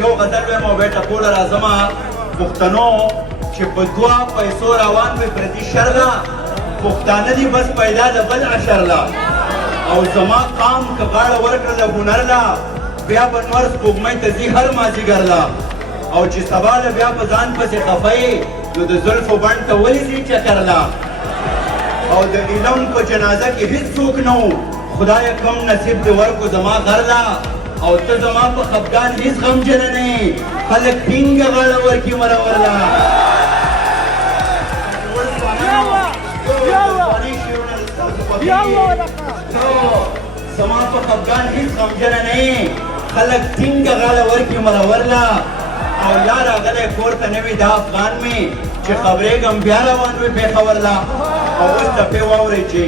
یو غزل وایم او بیا ټکوله راځمه پښتنو چې په دوه پیسو روان وي پردي شرله پښتانه دي بس پیدا د بل عشرله او زما قام که غاړه ورکړله هنر له بیا به نور سپوږمۍ ته ځي هر مازدیګر له او چې سبا له بیا په ځان پسې خفه یې نو د زلفو بڼ ته ولې ځي چکر له او د علم په جنازه کې هیڅ څوک نه و خدایه کم نصیب دې ورکو زما غر له او ته زما په خفګان هیڅ غمجنه نه یې خلک ټینګه غاړه ورکي مرور له زما په خفګان هیڅ غمجنه نه یې خلک ټینګه غاړه ورکي مرور له او یا راغلی کور ته نه وي دا افغان مې چې خبرېږم بیا روان وي پېښور له او اوس ټپې واورئ چې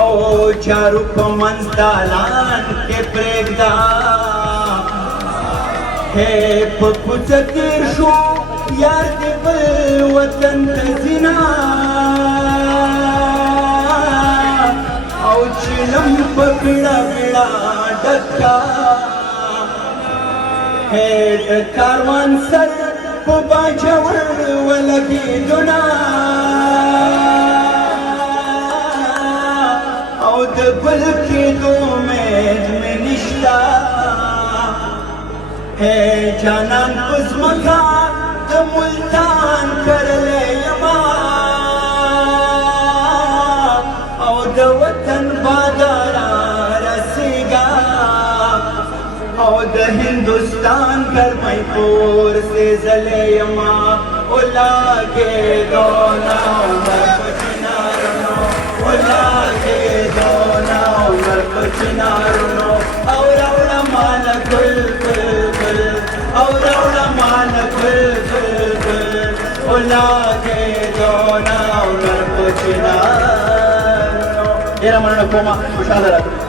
او چارو په منځ دالان کې پرېږده هې په کوڅه تېر شو یار دې بل وطن ته ځینه او چلم په بیړه بیړه ډکه هې د کاروان سر په باجوړ ولګېدونه او د ګل کېدو امید مې نشته هې جانان په ځمکه د ملتان کرلی یمه او د وطن باداره رسېږه او د هندوستان ګرمۍ پور سېزلی یمه ولاګېدو نه عمر په چنارونو ولاګېدو نه عمر په چنارونو او راوړه ماله ګل ګل ګل او راوړه ماله ګل ګل ګل ولاګېدو نه عمر په چنارونو ډېره مننه کومه خوشحاله راغلئ